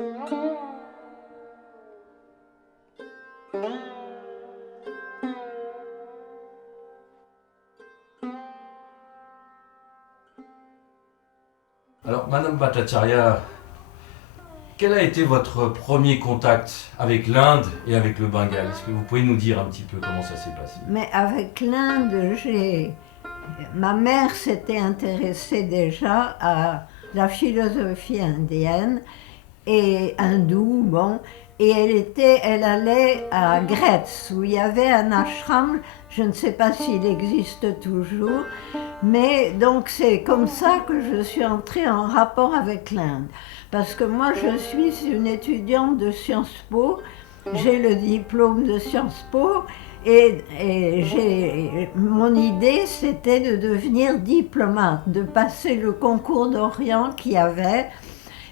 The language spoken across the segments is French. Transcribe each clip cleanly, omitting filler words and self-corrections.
Alors, Madame Bhattacharya, quel a été votre premier contact avec l'Inde et avec le Bengale? Est-ce que vous pouvez nous dire un petit peu comment ça s'est passé? Mais avec l'Inde, ma mère s'était intéressée déjà à la philosophie indienne et hindoue, bon, et elle allait à Gretz, où il y avait un ashram, je ne sais pas s'il existe toujours, mais donc c'est comme ça que je suis entrée en rapport avec l'Inde. Parce que moi je suis une étudiante de Sciences Po, j'ai le diplôme de Sciences Po, et mon idée c'était de devenir diplomate, de passer le concours d'Orient qu'il y avait,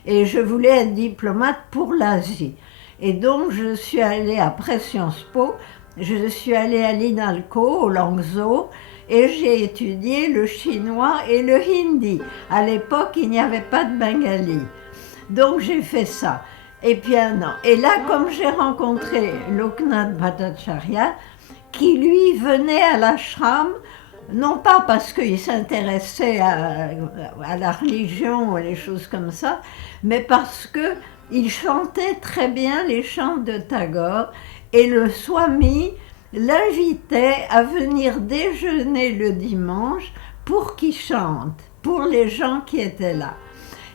et je voulais être diplomate pour l'Asie. Et donc je suis allée, après Sciences Po, je suis allée à l'INALCO, au Langzhou, et j'ai étudié le chinois et le hindi. À l'époque, il n'y avait pas de bengali. Donc j'ai fait ça. Et puis un an. Et là, comme j'ai rencontré Loknath Bhattacharya, qui lui venait à l'ashram, non pas parce qu'il s'intéressait à la religion ou les choses comme ça, mais parce qu'il chantait très bien les chants de Tagore, et le Swami l'invitait à venir déjeuner le dimanche pour qu'il chante, pour les gens qui étaient là.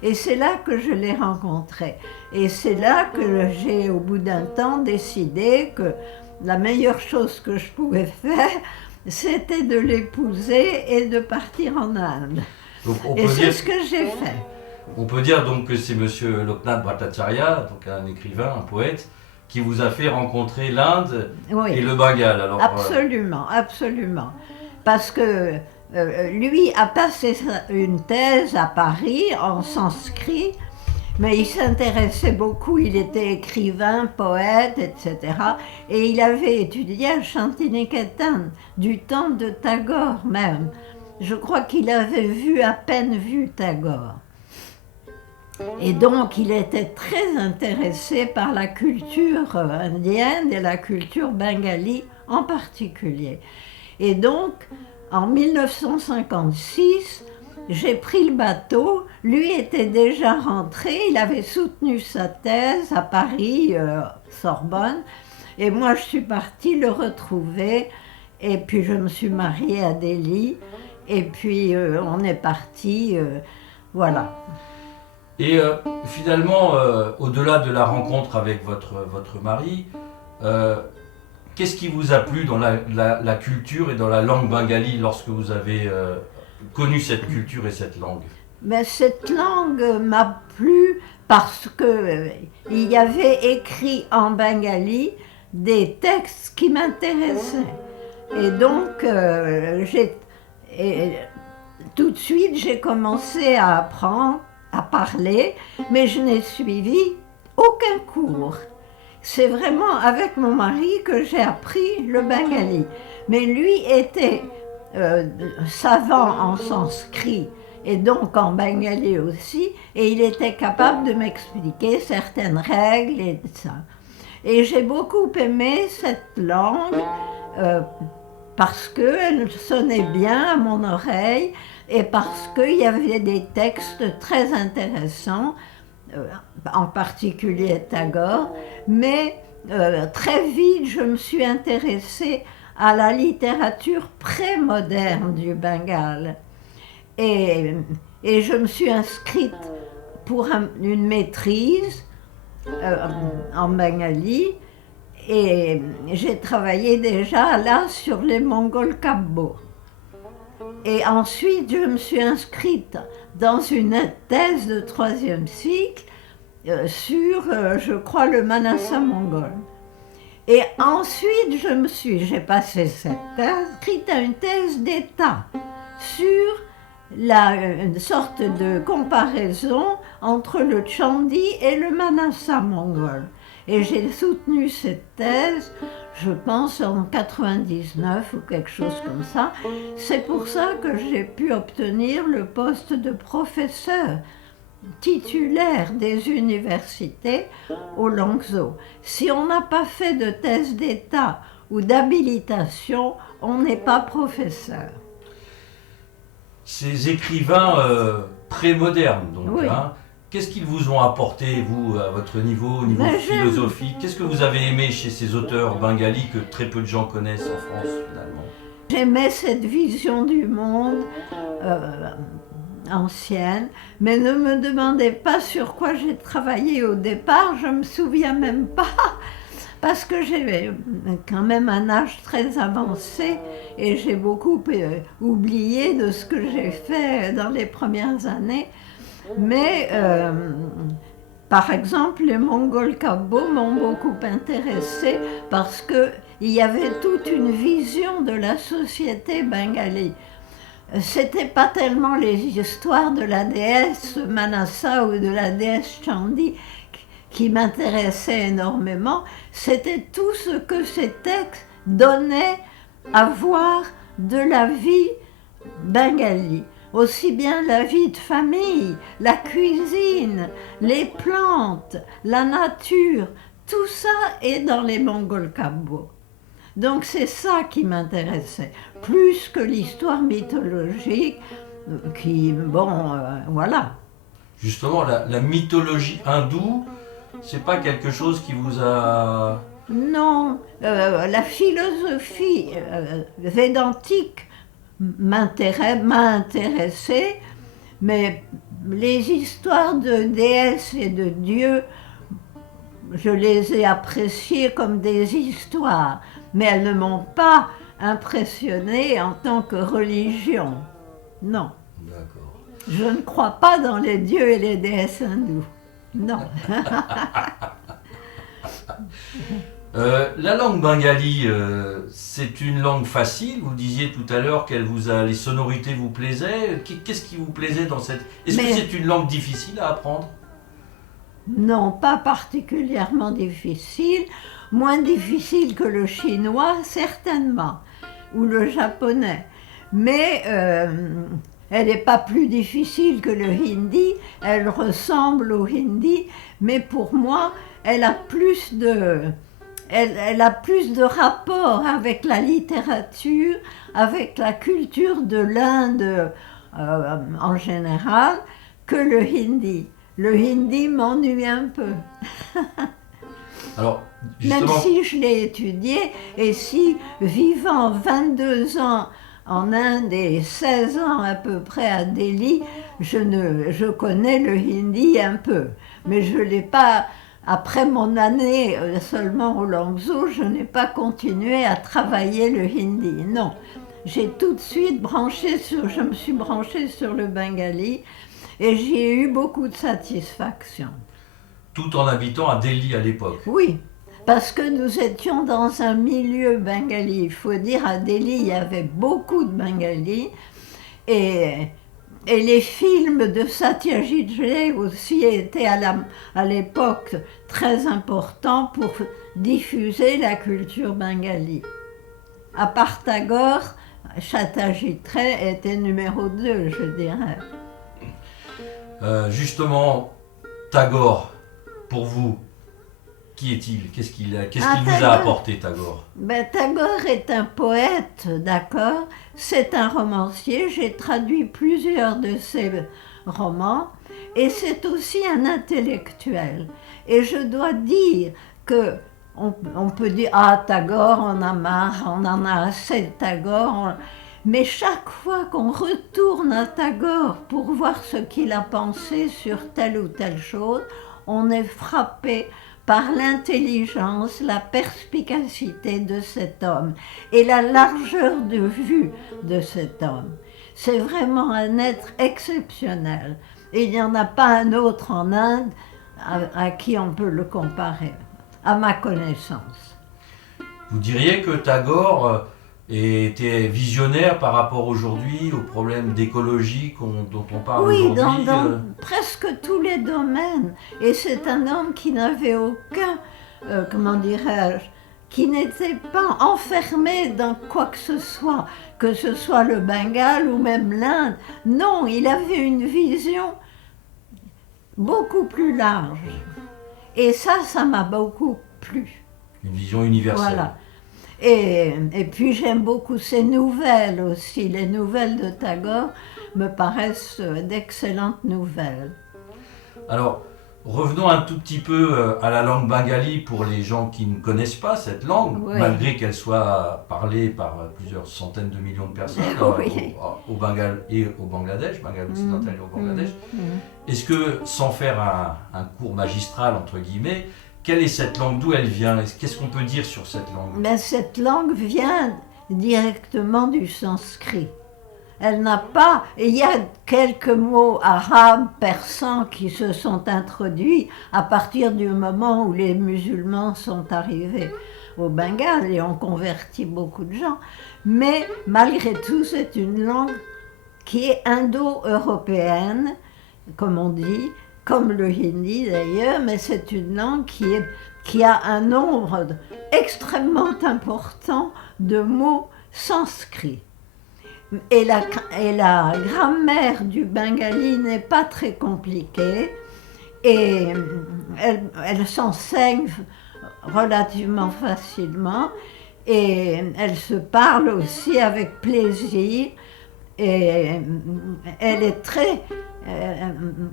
Et c'est là que je l'ai rencontré. Et c'est là que j'ai, au bout d'un temps, décidé que la meilleure chose que je pouvais faire, c'était de l'épouser et de partir en Inde. Donc, et c'est ce que j'ai fait. On peut dire donc que c'est Monsieur Loknath Bhattacharya, donc un écrivain, un poète, qui vous a fait rencontrer l'Inde et le Bengale. Alors, absolument, absolument. Parce que lui a passé une thèse à Paris en sanskrit, mais il s'intéressait beaucoup, il était écrivain, poète, etc. Et il avait étudié à Shantiniketan, du temps de Tagore même. Je crois qu'il avait à peine vu Tagore. Et donc il était très intéressé par la culture indienne et la culture bengali en particulier. Et donc en 1956, j'ai pris le bateau, lui était déjà rentré, il avait soutenu sa thèse à Paris, Sorbonne, et moi je suis partie le retrouver, et puis je me suis mariée à Delhi, et puis on est parti, voilà. Et finalement, au-delà de la rencontre avec votre mari, qu'est-ce qui vous a plu dans la culture et dans la langue bengali lorsque vous avez connu cette culture et cette langue? Mais cette langue m'a plu parce qu'il y avait écrit en bengali des textes qui m'intéressaient. Et donc, tout de suite, j'ai commencé à apprendre, à parler, mais je n'ai suivi aucun cours. C'est vraiment avec mon mari que j'ai appris le bengali. Mais lui était savant en sanskrit et donc en bengali aussi, et il était capable de m'expliquer certaines règles et ça. Et j'ai beaucoup aimé cette langue parce qu'elle sonnait bien à mon oreille et parce qu'il y avait des textes très intéressants, en particulier Tagore, mais très vite je me suis intéressée à la littérature pré-moderne du Bengale. Et je me suis inscrite pour une maîtrise en bengali, et j'ai travaillé déjà là sur les Mongols Kabbo. Et ensuite, je me suis inscrite dans une thèse de 3e cycle sur, je crois, le Manasa mongol. Et ensuite, j'ai passé cette thèse, inscrite à une thèse d'État sur une sorte de comparaison entre le Chandi et le Manasa mongol. Et j'ai soutenu cette thèse, je pense en 99 ou quelque chose comme ça. C'est pour ça que j'ai pu obtenir le poste de professeur titulaire des universités au Langso. Si on n'a pas fait de thèse d'État ou d'habilitation, on n'est pas professeur. Ces écrivains pré-modernes, donc, Oui. hein, qu'est-ce qu'ils vous ont apporté, vous, à votre niveau, au niveau Ben, philosophique? Qu'est-ce que vous avez aimé chez ces auteurs bengalis que très peu de gens connaissent en France, finalement? J'aimais cette vision du monde ancienne, mais ne me demandez pas sur quoi j'ai travaillé au départ, je ne me souviens même pas, parce que j'ai quand même un âge très avancé et j'ai beaucoup oublié de ce que j'ai fait dans les premières années. Mais par exemple, les Mongols Kabo m'ont beaucoup intéressée parce qu'il y avait toute une vision de la société bengali. C'était pas tellement les histoires de la déesse Manasa ou de la déesse Chandi qui m'intéressaient énormément, c'était tout ce que ces textes donnaient à voir de la vie bengali. Aussi bien la vie de famille, la cuisine, les plantes, la nature, tout ça est dans les Mongols Kabo. Donc c'est ça qui m'intéressait, plus que l'histoire mythologique, qui, bon, voilà. Justement, la mythologie hindoue, c'est pas quelque chose qui vous a... Non, la philosophie védantique m'a intéressée, mais les histoires de déesses et de dieux, je les ai appréciées comme des histoires, mais elles ne m'ont pas impressionnée en tant que religion. Non. D'accord. Je ne crois pas dans les dieux et les déesses hindous. Non. La langue bengali, c'est une langue facile. Vous disiez tout à l'heure les sonorités vous plaisaient. Qu'est-ce qui vous plaisait dans cette... Est-ce que c'est une langue difficile à apprendre? Non, pas particulièrement difficile. Moins difficile que le chinois, certainement, ou le japonais. Mais elle n'est pas plus difficile que le hindi. Elle ressemble au hindi, mais pour moi, elle a plus de rapport avec la littérature, avec la culture de l'Inde en général, que le hindi. Le hindi m'ennuie un peu. Alors, justement... Même si je l'ai étudié, et si vivant 22 ans en Inde et 16 ans à peu près à Delhi, je connais le hindi un peu. Mais je ne l'ai pas... Après mon année seulement au Langso, je n'ai pas continué à travailler le hindi, non. J'ai tout de suite je me suis branchée sur le bengali et j'y ai eu beaucoup de satisfaction. Tout en habitant à Delhi à l'époque? Oui, parce que nous étions dans un milieu bengali. Il faut dire, à Delhi, il y avait beaucoup de bengalis et les films de Satyajit Ray aussi étaient à l'époque très importants pour diffuser la culture bengali. À part Tagore, Satyajit Ray était numéro 2, je dirais. Justement, Tagore, pour vous, qui est-il? Qu'est-ce qu'il vous a apporté, Tagore? Tagore est un poète, d'accord? C'est un romancier, j'ai traduit plusieurs de ses romans, et c'est aussi un intellectuel. Et je dois dire que on peut dire « Ah, Tagore, on a marre, on en a assez de Tagore », mais chaque fois qu'on retourne à Tagore pour voir ce qu'il a pensé sur telle ou telle chose, on est frappé par l'intelligence, la perspicacité de cet homme et la largeur de vue de cet homme. C'est vraiment un être exceptionnel. Et il n'y en a pas un autre en Inde à qui on peut le comparer, à ma connaissance. Vous diriez que Tagore était visionnaire par rapport aujourd'hui aux problèmes d'écologie dont on parle aujourd'hui? Oui, dans presque tous les domaines. Et c'est un homme qui n'avait aucun, comment dirais-je, qui n'était pas enfermé dans quoi que ce soit le Bengale ou même l'Inde. Non, il avait une vision beaucoup plus large. Et ça m'a beaucoup plu. Une vision universelle. Voilà. Et puis j'aime beaucoup ses nouvelles aussi. Les nouvelles de Tagore me paraissent d'excellentes nouvelles. Alors, revenons un tout petit peu à la langue bengali pour les gens qui ne connaissent pas cette langue, Oui. malgré qu'elle soit parlée par plusieurs centaines de millions de personnes Oui. au Bengale et au Bangladesh, Bengale occidental et au Bangladesh. Est-ce que, sans faire un cours magistral, entre guillemets, quelle est cette langue? D'où elle vient? Qu'est-ce qu'on peut dire sur cette langue? Mais cette langue vient directement du sanskrit. Elle n'a pas... Il y a quelques mots arabes, persans qui se sont introduits à partir du moment où les musulmans sont arrivés au Bengale et ont converti beaucoup de gens. Mais malgré tout, c'est une langue qui est indo-européenne, comme on dit, comme le hindi d'ailleurs, mais c'est une langue qui a un nombre extrêmement important de mots sanscrits. Et la grammaire du bengali n'est pas très compliquée et elle s'enseigne relativement facilement et elle se parle aussi avec plaisir et elle est très,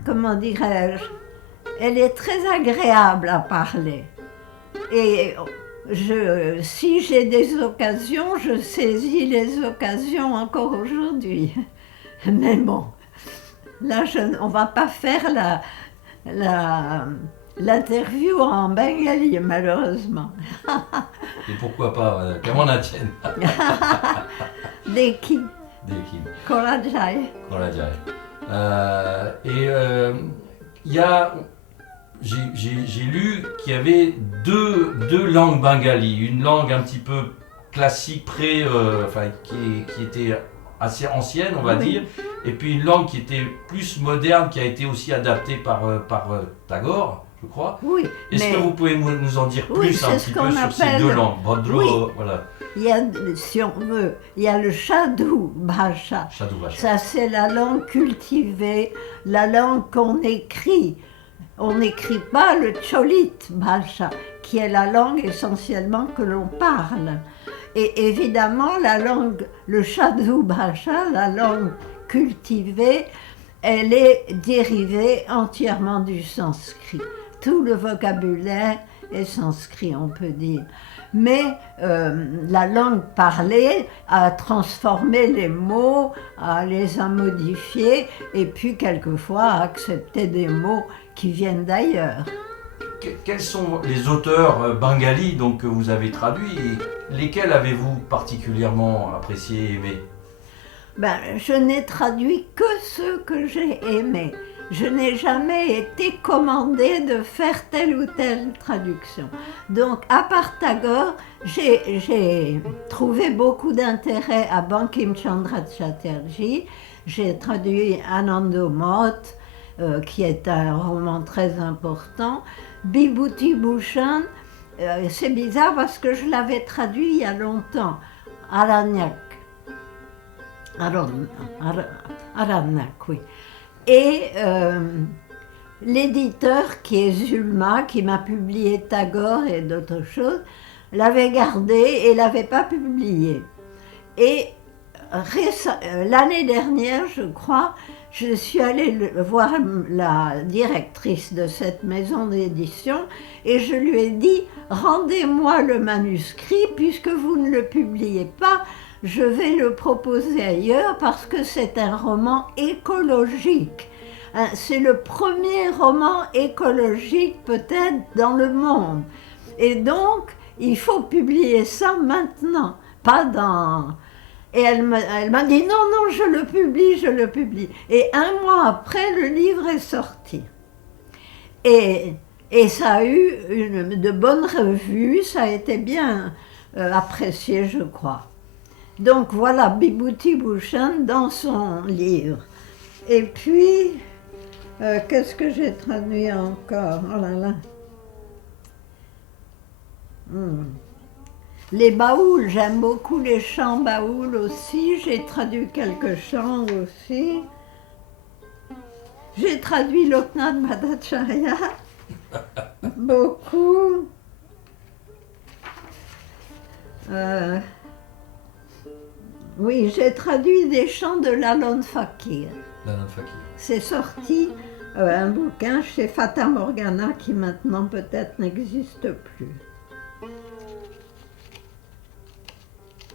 comment dirais-je, elle est très agréable à parler. Et si j'ai des occasions, je saisis les occasions encore aujourd'hui. Mais bon, là, on ne va pas faire l'interview en bengali, malheureusement. Et pourquoi pas, comment la tienne? Deki, Dekim. Korajai. Voilà, il y a... J'ai lu qu'il y avait deux langues bengali, une langue un petit peu classique, qui était assez ancienne, on va dire, et puis une langue qui était plus moderne, qui a été aussi adaptée par Tagore, je crois. Oui, Est-ce que vous pouvez nous en dire plus un petit peu sur ces deux langues? Bhodro, oui. Voilà. Il y a, si on veut, il y a le Shadu Bhasha. Shadu Bhasha. Ça, c'est la langue cultivée, la langue qu'on écrit. On n'écrit pas le Cholit Bhasha, qui est la langue essentiellement que l'on parle. Et évidemment, le Shadu Bhasha, la langue cultivée, elle est dérivée entièrement du sanskrit. Tout le vocabulaire est sanskrit, on peut dire. Mais la langue parlée a transformé les mots, les a modifiés, et puis quelquefois a accepté des mots qui viennent d'ailleurs. Quels sont les auteurs bengalis donc, que vous avez traduits et lesquels avez-vous particulièrement appréciés et aimés? Je n'ai traduit que ceux que j'ai aimés. Je n'ai jamais été commandée de faire telle ou telle traduction. Donc, à part Tagore, j'ai trouvé beaucoup d'intérêt à Bankim Chandra Chatterjee. J'ai traduit Anando Moth, qui est un roman très important. Bibhuti Bhushan, c'est bizarre parce que je l'avais traduit il y a longtemps. Aranyak, oui. Et l'éditeur, qui est Zulma, qui m'a publié Tagore et d'autres choses, l'avait gardé et ne l'avait pas publié. Et l'année dernière, je crois, je suis allée voir la directrice de cette maison d'édition et je lui ai dit « Rendez-moi le manuscrit, puisque vous ne le publiez pas, je vais le proposer ailleurs parce que c'est un roman écologique. C'est le premier roman écologique peut-être dans le monde. Et donc, il faut publier ça maintenant, pas dans... » Et elle m'a dit « Non, je le publie. » Et un mois après, le livre est sorti. Et ça a eu de bonnes revues, ça a été bien apprécié, je crois. Donc voilà, Bibhuti Bhushan dans son livre. Et puis, qu'est-ce que j'ai traduit encore? Oh là là. Les baouls, j'aime beaucoup les chants baouls aussi. J'ai traduit quelques chants aussi. J'ai traduit Loknath Bhattacharya, beaucoup. Oui, j'ai traduit des chants de Lalon Fakir. Lalon Fakir. C'est sorti un bouquin chez Fata Morgana qui maintenant peut-être n'existe plus.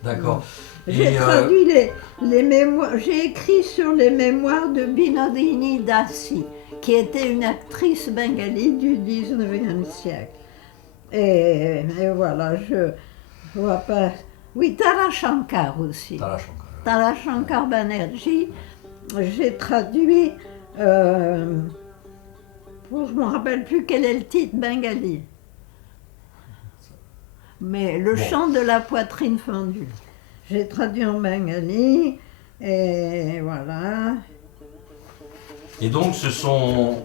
D'accord. J'ai traduit les mémoires, j'ai écrit sur les mémoires de Binodini Dasi, qui était une actrice bengali du 19e siècle. Et voilà, je vois pas. Oui, Tara Shankar aussi. Tara Shankar. Tara Shankar Banerjee, j'ai traduit. Je ne me rappelle plus quel est le titre bengali. Mais le chant de la poitrine fendue. J'ai traduit en bengali, et voilà. Et donc ce sont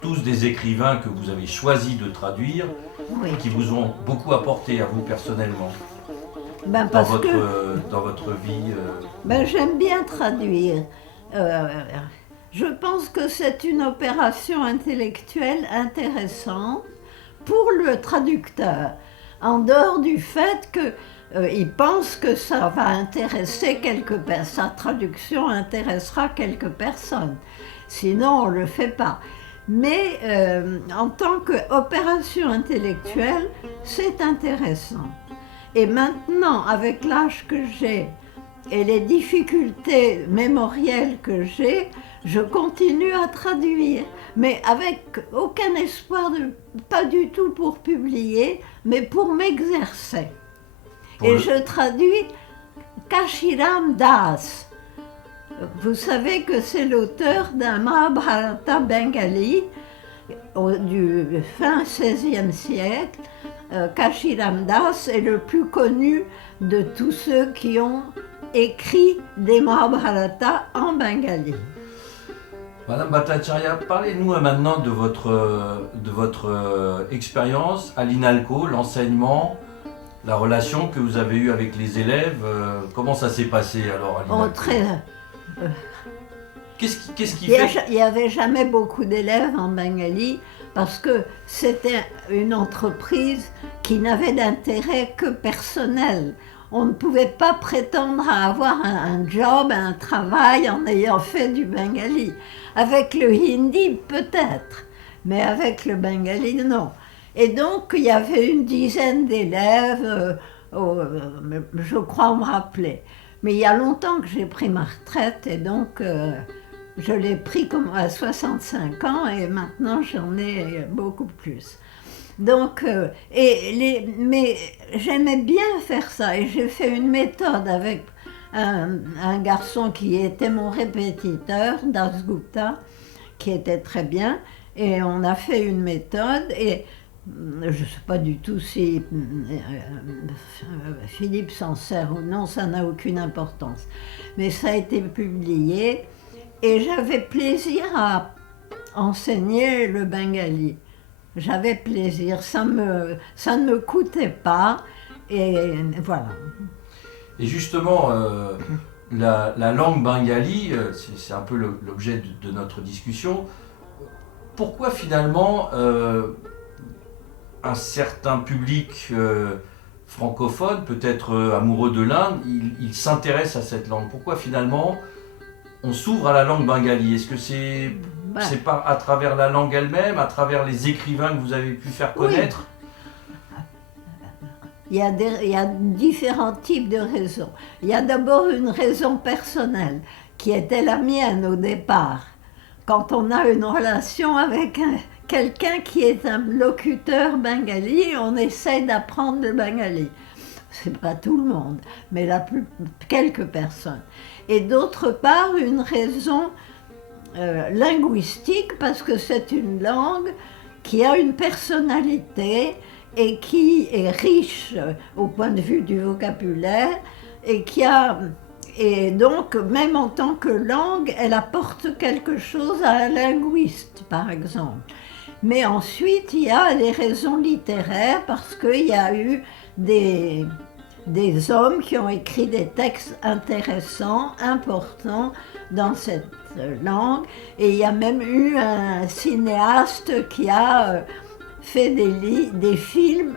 tous des écrivains que vous avez choisi de traduire, Oui. qui vous ont beaucoup apporté à vous personnellement, Ben, dans votre vie. Ben, j'aime bien traduire. Je pense que c'est une opération intellectuelle intéressante pour le traducteur, en dehors du fait qu'il pense que ça va intéresser sa traduction intéressera quelques personnes. Sinon, on ne le fait pas. Mais en tant qu'opération intellectuelle, c'est intéressant. Et maintenant, avec l'âge que j'ai et les difficultés mémorielles que j'ai, je continue à traduire, mais avec aucun espoir, pas du tout pour publier, mais pour m'exercer. Et je traduis Kashiram Das. Vous savez que c'est l'auteur d'un Mahabharata bengali du fin XVIe siècle. Kashiram Das est le plus connu de tous ceux qui ont écrit des Mahabharata en bengali. Madame Bhattacharya, parlez-nous maintenant de votre expérience à l'INALCO, l'enseignement, la relation que vous avez eue avec les élèves. Comment ça s'est passé alors à l'INALCO? Qu'est-ce qui fait... Il n'y avait jamais beaucoup d'élèves en bengali parce que c'était une entreprise qui n'avait d'intérêt que personnel. On ne pouvait pas prétendre à avoir un job, un travail en ayant fait du bengali. Avec le hindi, peut-être, mais avec le bengali, non. Et donc, il y avait une dizaine d'élèves, je crois me rappeler. Mais il y a longtemps que j'ai pris ma retraite et donc je l'ai pris comme à 65 ans et maintenant j'en ai beaucoup plus. Donc, mais j'aimais bien faire ça et j'ai fait une méthode avec un garçon qui était mon répétiteur, Das Gupta, qui était très bien, et on a fait une méthode et je ne sais pas du tout si Philippe s'en sert ou non, ça n'a aucune importance, mais ça a été publié et j'avais plaisir à enseigner le bengali. J'avais plaisir, ça ne me coûtait pas, et voilà. Et justement, la langue bengali, c'est un peu l'objet de notre discussion. Pourquoi finalement un certain public francophone, peut-être amoureux de l'Inde, il s'intéresse à cette langue? Pourquoi finalement on s'ouvre à la langue bengali? Est-ce que c'est pas à travers la langue elle-même, à travers les écrivains que vous avez pu faire connaître? Il y a différents types de raisons. Il y a d'abord une raison personnelle, qui était la mienne au départ. Quand on a une relation avec quelqu'un qui est un locuteur bengali, on essaie d'apprendre le bengali. C'est pas tout le monde, mais quelques personnes. Et d'autre part, une raison linguistique, parce que c'est une langue qui a une personnalité et qui est riche au point de vue du vocabulaire et donc même en tant que langue, elle apporte quelque chose à un linguiste, par exemple. Mais ensuite, il y a les raisons littéraires parce qu'il y a eu des des hommes qui ont écrit des textes intéressants, importants dans cette langue. Et il y a même eu un cinéaste qui a fait des films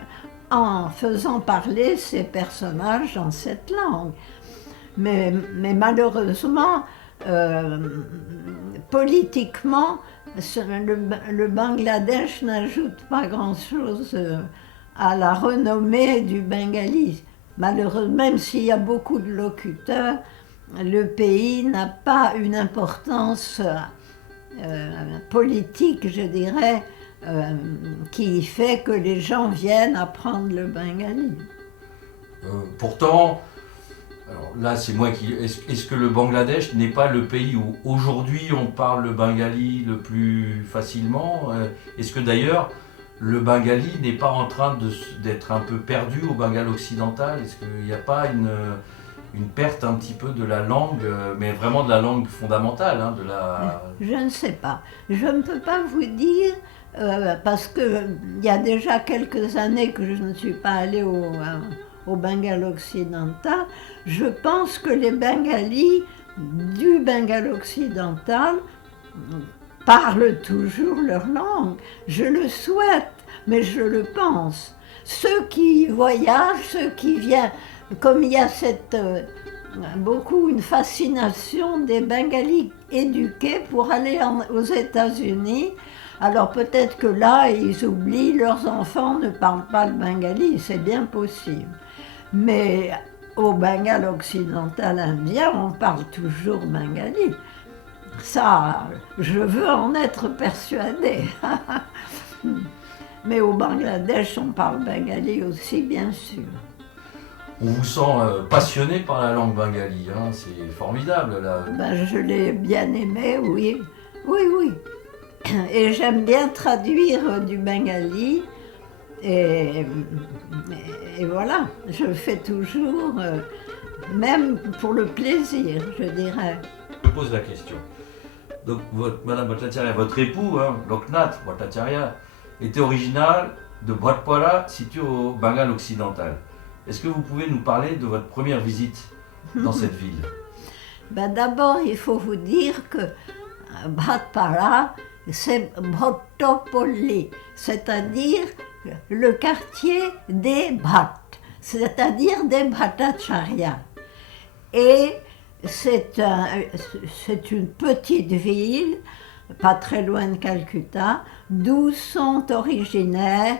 en faisant parler ses personnages dans cette langue. Mais malheureusement, politiquement, le Bangladesh n'ajoute pas grand-chose à la renommée du bengali. Malheureusement, même s'il y a beaucoup de locuteurs, le pays n'a pas une importance politique, je dirais, qui fait que les gens viennent apprendre le bengali. Pourtant, alors là c'est moi qui... Est-ce que le Bangladesh n'est pas le pays où aujourd'hui on parle le bengali le plus facilement? Est-ce que d'ailleurs le bengali n'est pas en train d'être un peu perdu au Bengale occidental? Est-ce qu'il n'y a pas une perte un petit peu de la langue, mais vraiment de la langue fondamentale, hein, de la... Je ne sais pas. Je ne peux pas vous dire, parce qu'il y a déjà quelques années que je ne suis pas allée au Bengale occidental. Je pense que les Bengalis du Bengale occidental parlent toujours leur langue. Je le souhaite, mais je le pense. Ceux qui voyagent, ceux qui viennent, comme il y a beaucoup une fascination des Bengalis éduqués pour aller aux États-Unis, alors peut-être que là, ils oublient, leurs enfants ne parlent pas le bengali, c'est bien possible. Mais au Bengale occidental indien, on parle toujours bengali. Ça, je veux en être persuadée. Mais au Bangladesh, on parle bengali aussi, bien sûr. On vous sent passionné par la langue bengali, hein, c'est formidable là. Ben, je l'ai bien aimé, oui. Oui, oui. Et j'aime bien traduire du bengali. Et voilà, je fais toujours, même pour le plaisir, je dirais. Je pose la question. Donc, Madame Bhattacharya, votre époux, hein, Loknath Bhattacharya, était original de Bhatpara, situé au Bengale occidental. Est-ce que vous pouvez nous parler de votre première visite dans cette ville? Ben d'abord, il faut vous dire que Bhatpara, c'est Bhattapalli, c'est-à-dire le quartier des Bhatt, c'est-à-dire des Bhattacharya. Et c'est une petite ville, pas très loin de Calcutta, d'où sont originaires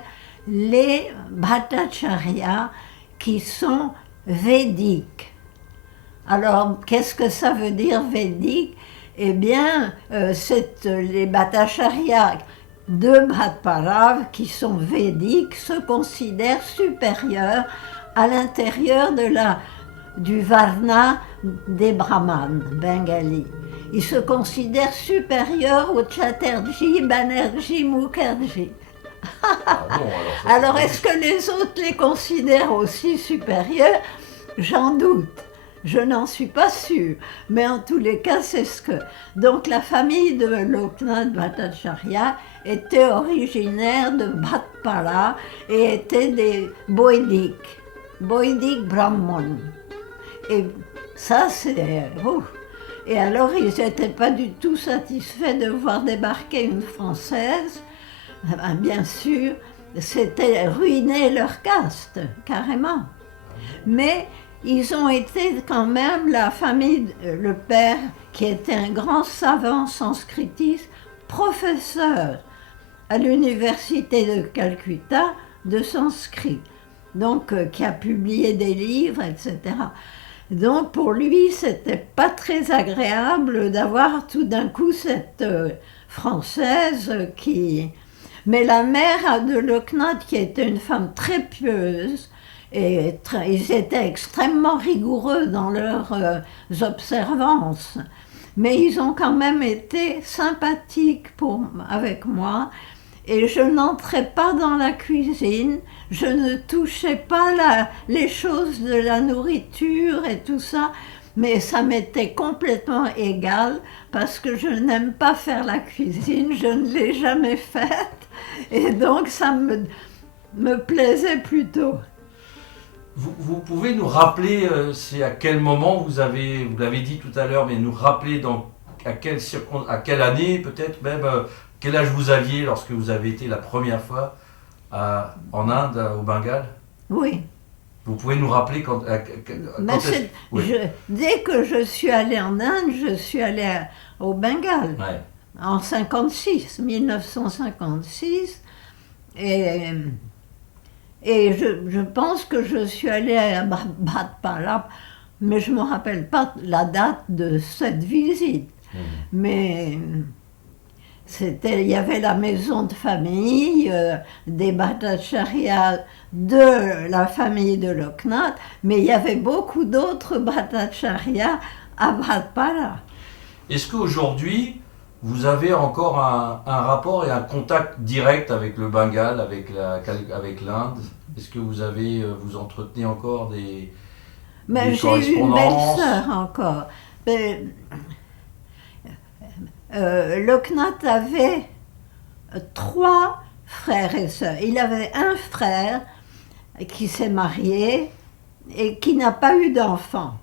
les Bhattacharya qui sont védiques. Alors, qu'est-ce que ça veut dire védique? Eh bien, les Bhattacharya de Bhatpara, qui sont védiques, se considèrent supérieurs à l'intérieur du Varna des Brahmanes bengalis. Ils se considèrent supérieurs aux Chatterjee, Banerjee, Mukherjee. Ah bon, alors est-ce que les autres les considèrent aussi supérieurs? J'en doute. Je n'en suis pas sûre, mais en tous les cas, c'est ce que... Donc la famille de Loknath Bhattacharya était originaire de Bhatpara et était des Boïdiques Brahmanes. Et ça, c'est... Et alors, ils n'étaient pas du tout satisfaits de voir débarquer une Française. Bien sûr, c'était ruiner leur caste, carrément. Mais ils ont été quand même la famille, le père, qui était un grand savant sanskritiste, professeur à l'université de Calcutta de sanskrit, donc qui a publié des livres, etc. Donc pour lui, c'était pas très agréable d'avoir tout d'un coup cette Française qui... Mais la mère de Loknath, qui était une femme très pieuse, et ils étaient extrêmement rigoureux dans leurs observances. Mais ils ont quand même été sympathiques avec moi. Et je n'entrais pas dans la cuisine, je ne touchais pas les choses de la nourriture et tout ça. Mais ça m'était complètement égal parce que je n'aime pas faire la cuisine, je ne l'ai jamais faite. Et donc ça me plaisait plutôt. Vous pouvez nous rappeler, c'est à quel moment vous l'avez dit tout à l'heure, mais nous rappeler à quelle année peut-être même, quel âge vous aviez lorsque vous avez été la première fois en Inde, au Bengale? Oui. Vous pouvez nous rappeler Mais oui. dès que je suis allée en Inde, je suis allée au Bengale Ouais. en 1956. Et, et je pense que je suis allée à Bhatpara, mais je ne me rappelle pas la date de cette visite. Mais il y avait la maison de famille des Bhattacharya de la famille de Loknath, mais il y avait beaucoup d'autres Bhattacharya à Bhatpara. Est-ce qu'aujourd'hui, vous avez encore un rapport et un contact direct avec le Bengale, avec l'Inde? Est-ce que vous entretenez encore des Mais j'ai eu une correspondances? belle-sœur encore. Mais, Loknath avait 3 frères et sœurs. Il avait un frère qui s'est marié et qui n'a pas eu d'enfant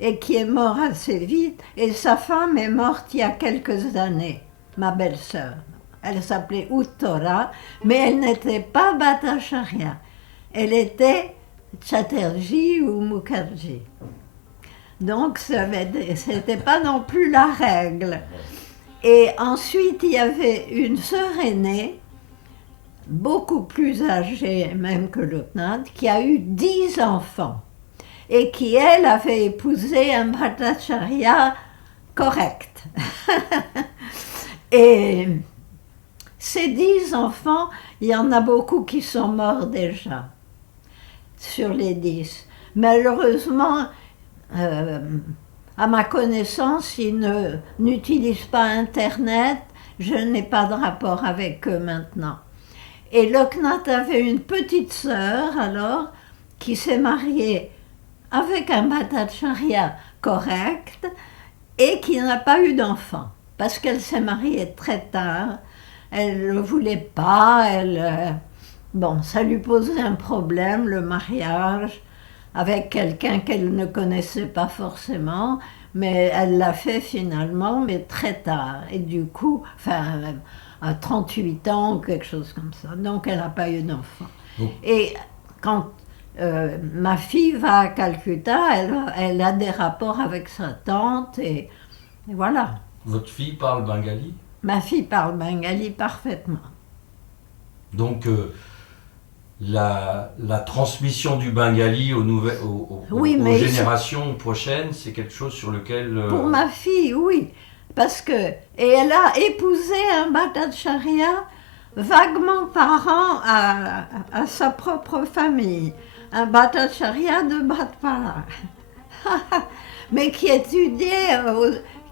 et qui est mort assez vite, et sa femme est morte il y a quelques années, ma belle-sœur. Elle s'appelait Uttora, mais elle n'était pas Bhattacharya. Elle était Chatterjee ou Mukherjee. Donc c'était pas non plus la règle. Et ensuite, il y avait une sœur aînée, beaucoup plus âgée même que Loknath, qui a eu 10 enfants et qui, elle, avait épousé un Bhattacharya correct. Et ces 10 enfants, il y en a beaucoup qui sont morts déjà, sur les 10. Malheureusement, à ma connaissance, ils n'utilisent pas Internet, je n'ai pas de rapport avec eux maintenant. Et Loknath avait une petite sœur, alors, qui s'est mariée avec un Bhattacharya correct et qui n'a pas eu d'enfant, parce qu'elle s'est mariée très tard. Elle ne voulait pas, bon, ça lui posait un problème, le mariage, avec quelqu'un qu'elle ne connaissait pas forcément, mais elle l'a fait finalement, mais très tard. Et du coup, enfin, à 38 ans ou quelque chose comme ça. Donc elle n'a pas eu d'enfant. Et quand ma fille va à Calcutta, elle a des rapports avec sa tante, et voilà. Votre fille parle bengali? Ma fille parle bengali parfaitement. Donc, la transmission du bengali aux générations prochaines, c'est quelque chose sur lequel... Pour ma fille, oui. Parce que... Et elle a épousé un Bhattacharya vaguement parent à sa propre famille. Un Bhattacharya de Bhatpara. Mais qui étudiait...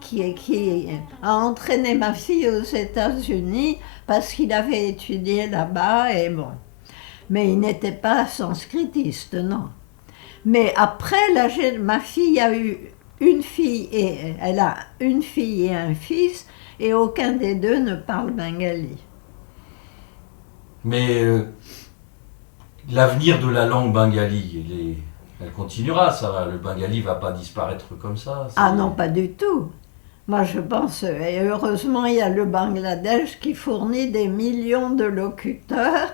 qui a entraîné ma fille aux États-Unis parce qu'il avait étudié là-bas, et bon. Mais il n'était pas sanskritiste, non. Mais après, ma fille a eu une fille, et elle a une fille et un fils, et aucun des deux ne parle bengali. Mais l'avenir de la langue bengali, elle continuera, ça va. Le bengali ne va pas disparaître comme ça. Ah non, pas du tout. Moi, je pense, et heureusement, il y a le Bangladesh qui fournit des millions de locuteurs.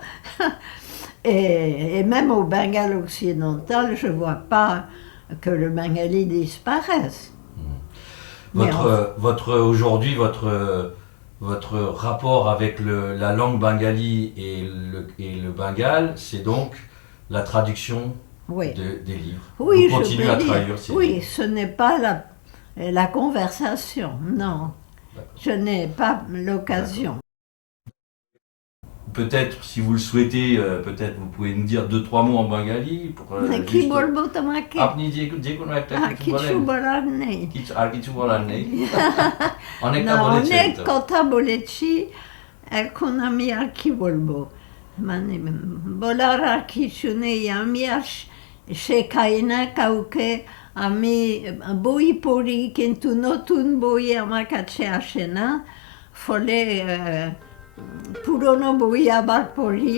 Et même au Bengale occidental, je ne vois pas que le bengali disparaisse. Aujourd'hui, votre rapport avec la langue bengali et le Bengale, c'est donc la traduction des livres. Oui, vous continuez à traduire ces livres. Oui, ce n'est pas la conversation, non. Je n'ai pas l'occasion. Peut-être, si vous le souhaitez, peut-être vous pouvez nous dire 2-3 mots en bengali pour কি বলবো তোমাকে? আপনি যে কোনো একটা কিছু বলার নেই। কিছু বলার নেই। অনেকটা না, বলেছেন অনেক তো। কথা বলেছি, এখন আমি আর কি বলবো, মানে বলার আর কিছু নেই। আমি আর শেখাই না কাউকে, আমি বই পড়ি, কিন্তু নতুন বই আমার কাছে আসে না, ফলে পুরনো বই আবার পড়ি,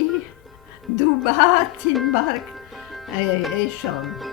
2 বার 3 বার et chante.